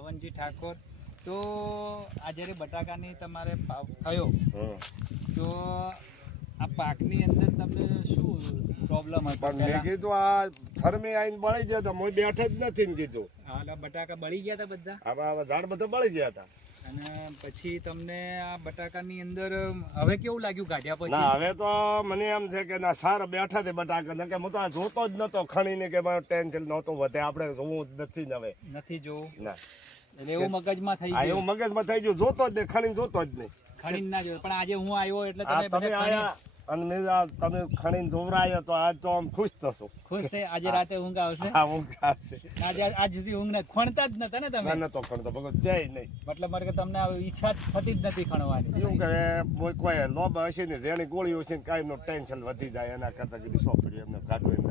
ધવનજી ઠાકોર. તો આ જ્યારે બટાકાની તમારે પાક થયો તો આ પાકની અંદર તમને શું પ્રોબ્લેમ હતો? પણ મેં કીધું આ થરમી આઈને બળી ગયા હતા, હું બેઠે જ નથી ને કીધું. હા, બટાકા બળી ગયા હતા બધા. આવા ઝાડ બધા બળી ગયા હતા. અને પછી તમને આ બટાકાની અંદર હવે કેવું લાગ્યું કાઢ્યા પછી? ના હવે તો મને એમ છે કે ના સારા બેઠા છે બટાકા, ને કે હું તો આ જોતો જ નતો ખણીને કે મારું ટેન્શન નહોતું વધે, આપણે જોવું જ નથી ને હવે નથી જોવું. ના એટલે એવું મગજમાં થઈ આ ગયું. એવું મગજમાં થઈ ગયું, જોતો જ નહીં, ખણીને જોતો જ નહીં. ખણીને ના જોયું. પણ આજે હું આવ્યો એટલે આ તમે તમે બધા આયા અને મેં આ તમે ખણીને જોવરાયો તો આજ તો આમ ખુશ થશો. ખુશ થઈ. આજે રાતે ઊંઘ આવશે. હા ઊંઘ આવશે. આજ સુધી ઊંઘ ને ખણતા જ નતા ને તમે? ના નતો ખણતો ભગત જાય નહીં. મતલબ મારે કે તમને હવે ઈચ્છા થતી જ નથી ખણવાની. એવું કે કોઈ લોબ હશે ને જેની ગોળી હશે ને કાંઈ નો ટેન્શન વધી જાય, એના કરતા કીધું સોંપડી એમને કાઢો એક જ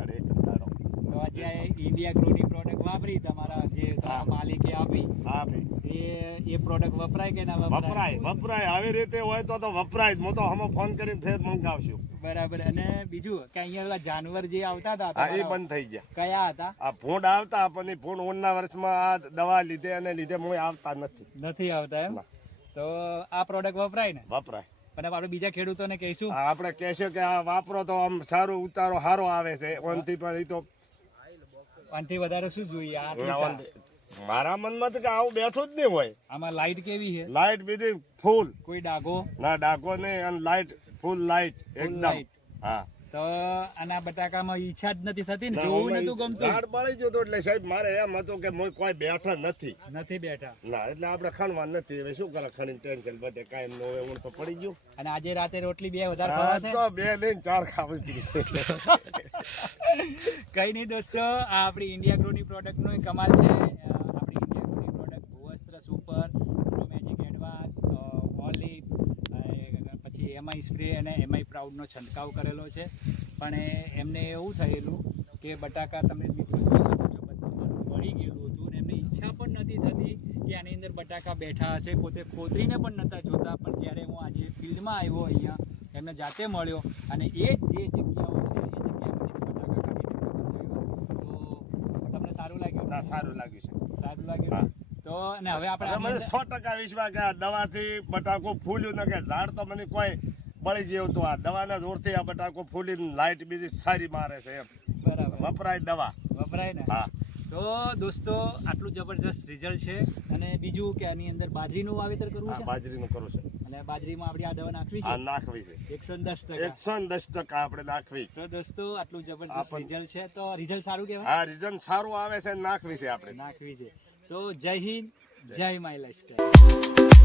દાડો. તો આજે ઇન્ડિયા ગ્રોની પ્રોડક્ટ વાપરી તમારા જે તમારા માલિકે આપી, હા ભાઈ એ પ્રોડક્ટ વપરાય કે ના વપરાય? વપરાય આવી રીતે હોય તો વપરાય જ. હું તો હમો ફોન કરીને ફેર મંગાવશું. બરાબર. અને બીજું કે અહીંયા ઓલા જાનવર જે આવતા હતા હા એ તમારા, બંધ થઈ ગયા. કયા હતા? આ ભૂંડ આવતા પણ એ ભૂંડ ઊંડના વર્ષમાં આ દવા લીધે અને લીધે હું આવતા નથી આવતા એમ? તો આ પ્રોડક્ટ વપરાય ને? વપરાય. અને આપણે બીજા ખેડૂતોને કહીશું આપણે કહેશું કે આ વાપરો તો આમ સારું ઉતારો સારો આવે છે. ઓનથી પણ એ તો આનાથી વધારે શું જોઈએ? આટલી સારી. મારા મનમાં તો કે આવું બેઠું જ નહીં હોય. આમાં લાઈટ કેવી છે? લાઈટ બીજી ફૂલ, કોઈ ડાઘો ના ડાકો નહીં, અને લાઈટ ફૂલ લાઈટ એકદમ. લાઈટ. હા તો આના બટાકામાં ઈચ્છા જ નથી થતી ને, જોવું નતું ગમતું? ઝાડ બળી ગયું હતું એટલે સાહેબ મારે એમ હતું કે કોઈ બેઠા નથી બેઠા. ના એટલે આપણે ખણવા નથી. હવે શું કરે, ખણીને ટેન્શન વધે કાંઈ ન હોય. હું તો પડી ગયું. અને આજે રાતે રોટલી બે વધારે હા, ખવાશે? તો 2 લઈને 4 ખાવી પડી. કઈ નહીં દોસ્તો, આ આપણી ઇન્ડિયા ગ્રોની પ્રોડક્ટનો કમાલ છે. આપણી ઇન્ડિયા ગ્રોની પ્રોડક્ટ ભૂવસ્ત્ર super, grow magic advance, olive, પછી એમઆઈ સ્પ્રે અને એમઆઈ પ્રાઉડનો છંટકાવ કરેલો છે. પણ એમને એવું થયેલું કે બટાકા તમે મિત્રો જોઈ શકો છો બધું બળી ગયેલું હતું, અને એમને ઈચ્છા પણ નથી થતી કે આની અંદર બટાકા બેઠા હશે. પોતે ખોતરીને પણ નહોતા જોતા. પણ જ્યારે હું આજે ફિલ્ડમાં આવ્યો અહીંયા, એમને જાતે મળ્યો, અને એ જ જે જગ્યાઓ છે એ જગ્યાએથી બટાકા કાઢીને તો તમને સારું લાગ્યું? ના સારું લાગ્યું છે. સારું લાગ્યું. તો અને હવે આપણે મને 100% વિશ્વાસ કે આ દવાથી બટાકો ફૂલ્યું ને કે ઝાડ તો મને કોઈ બળી ગયું હતું. આ દવાના જોરથી આ બટાકો ફૂલીને લાઈટ બીજી સારી મારે છે એમ. બરાબર. વપરાય દવા. વપરાય ને? હા. તો દોસ્તો આટલું જબરજસ્ત રિઝલ્ટ છે. અને બીજું કે આની અંદર બાજરીનું વાવેતર કરવું છે? બાજરીનું કરું છે. એટલે બાજરીમાં આપણે આ દવા નાખવી આ છે? નાખવી છે 110%. 110% આપણે નાખવી. તો દોસ્તો આટલું જબરજસ્ત રિઝલ્ટ છે. તો રિઝલ્ટ સારું કહેવાય? હા રિઝલ્ટ સારું આવે છે, નાખવી છે આપણે. નાખવી છે. તો જય હિન્દ, જય માય લાઈફસ્ટાઈલ.